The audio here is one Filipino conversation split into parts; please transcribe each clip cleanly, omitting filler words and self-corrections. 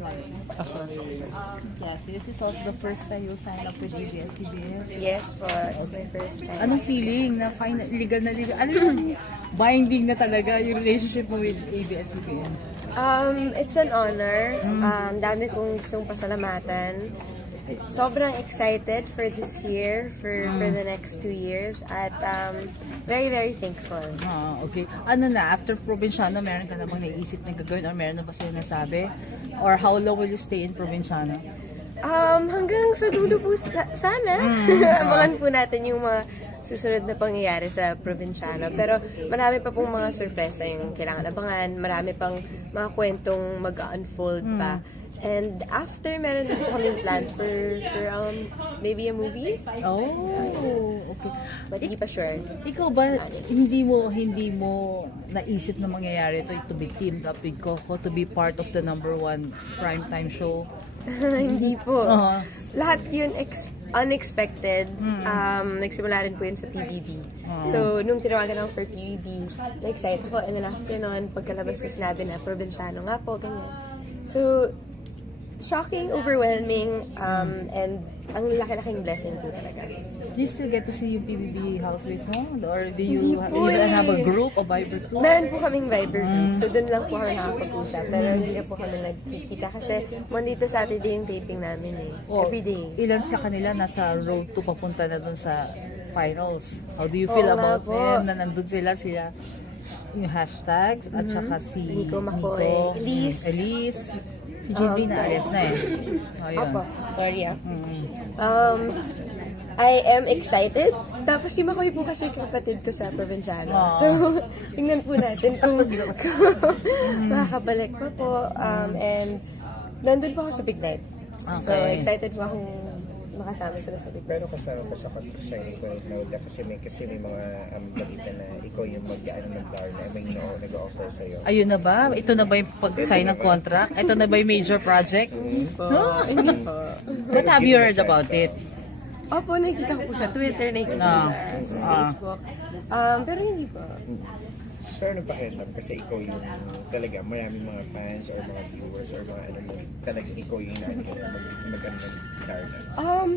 Oh, sorry. Yes, this is also the first time you sign up with ABS-CBN. Yes po, it's my first time. Anong feeling na final, legal na legal? Ano yung binding na talaga yung relationship mo with ABS-CBN? It's an honor. Dami kong gustong pasalamatan. Sobrang excited for this year, for the next 2 years, at very, very thankful. Okay. Ano na, after Provinciano, meron ka namang naisip na gagawin or meron na ba sa'yo nasabi? Or how long will you stay in Provinciano? Hanggang sa dulo po sana. Abangan po natin yung mga susunod na pangyayari sa Provinciano. Pero marami pa pong mga sorpresa yung kailangan abangan. Marami pang mga kwentong mag-unfold pa. And after, meron din po kaming plans for maybe a movie. Oh, okay. But hindi pa sure. Ikaw ba, hindi mo naisip na mangyayari to be teamed up with Coco, to be part of the #1 primetime show? Hindi po. Uh-huh. Lahat yun unexpected. Nagsimula rin po yun sa PBB. So, nung tinawagan ako for PBB, na-excite ako. And then after nun, pagkalabas ko sinabi na, Provinciano nga po, ganyan. So, shocking, overwhelming, and ang laki-laking blessing po talaga. Do you still get to see yung PBB housemates mo? Or do Hindi you po even eh. have a group, a Viber group? Meron po kaming Viber group, so doon lang po kami nakakapag-usap. Pero hindi na po kami nagkikita kasi Monday to Saturday yung taping namin eh. Every day. Ilan sa kanila nasa road to papunta na dun sa finals? How do you feel Oo nga about po. them na nandun sila yung hashtags at saka si Nico Macoy, Elise. Si Jindri na alis na eh. Ayun. Opo, sorry ah. I am excited. Tapos si Makoy po kasi kapatid ko sa Provinciano. So, tingnan po natin kung makakabalik pa po. And nandun po ako sa Big Night. So, Okay. excited po akong makasama sila sa Big Night. Pero kasama pa sa signing ko na kasi may mga balita na ikaw yung mag-ano ng Darna, may nag-offer sa'yo. Ayun na ba? Ito na ba yung pag-sign ng contract? Ito na ba yung major project? Hindi po. What have you heard about it? Opo, nakikita ko po siya. Twitter, nakikita ko siya sa Facebook. Pero hindi po. Pero nagpakiramdam kasi ikaw yung talaga maraming mga fans or mga viewers or mga ano mo, talaga ikaw yung mag-ano ng Darna.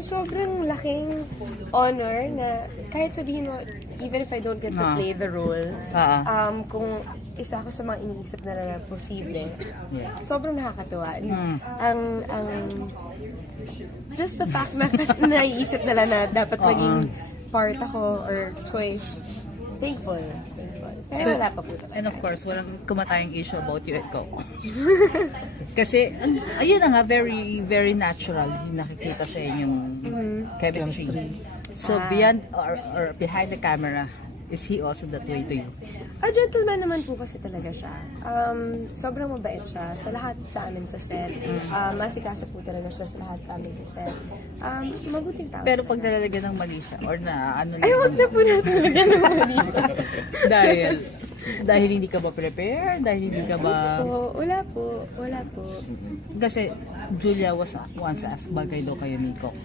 Sobrang laking honor na kahit sabihin mo, even if I don't get to play the role, kung isa ako sa mga iniisip na posible, sobrang nakakatuwa. Just the fact na naiisip nila na dapat maging part ako or choice, thankful. Pero wala pa po talaga. And of course, walang kumatayang issue about you at Coco. Kasi, ayun na nga, very, very natural yung nakikita sa inyong chemistry. So, beyond or behind the camera, is he also that way to you? A gentleman naman po kasi talaga siya. Sobrang mabait siya sa lahat sa amin sa set. Masikasa po talaga siya sa lahat sa amin sa set. Mabuting tao. Pero pag nalalagyan ng mali siya, or na ano Ay, wag na po natin lagyan ng mali siya. dahil hindi ka ba prepare? Dahil hindi ka ba... Wala po. Kasi Julia was once asked, bagay daw kayo ni Coco.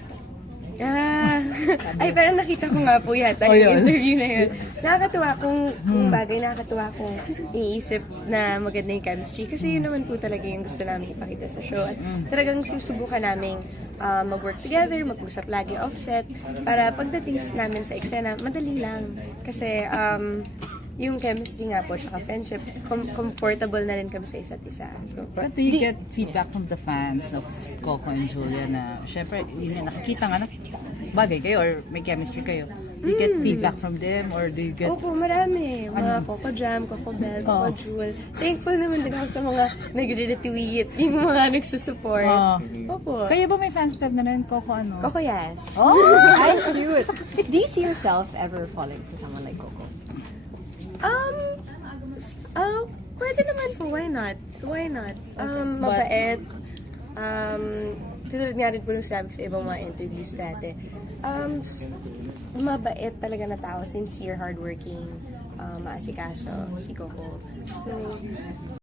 Ay, pero nakita ko nga po yata yung interview na yun. Nakakatuwa kung bagay, nakakatuwa kung iniisip na maganda yung chemistry. Kasi yun naman po talaga yung gusto namin ipakita sa show. At talagang susubukan namin mag-work together, mag-usap lagi offset, para pagdating namin sa eksena, madali lang. Kasi yung chemistry nga po, tsaka friendship, comfortable na rin kami sa isa't isa. So, But do you get feedback from the fans of Coco and Julia na, syempre, yun nga, nakikita nga na bagay kayo or may chemistry kayo? Do you get feedback from them or do you get... Opo, marami. Mga Coco Jam, Coco Bell, Coco Jewel. Thankful naman din ako sa mga nag-retweet, yung mga nagsusupport. Opo. Kayo ba may fans club na rin, Coco ano? Coco, yes. Oh! Ay, cute. Do you see yourself ever falling to someone like Coco? Pwede naman po. Why not? Mabait. Tulad nga rin po nung sabi ko sa ibang mga interviews dati. Mabait talaga na tao. Sincere, hardworking, maasikaso si Coco. So,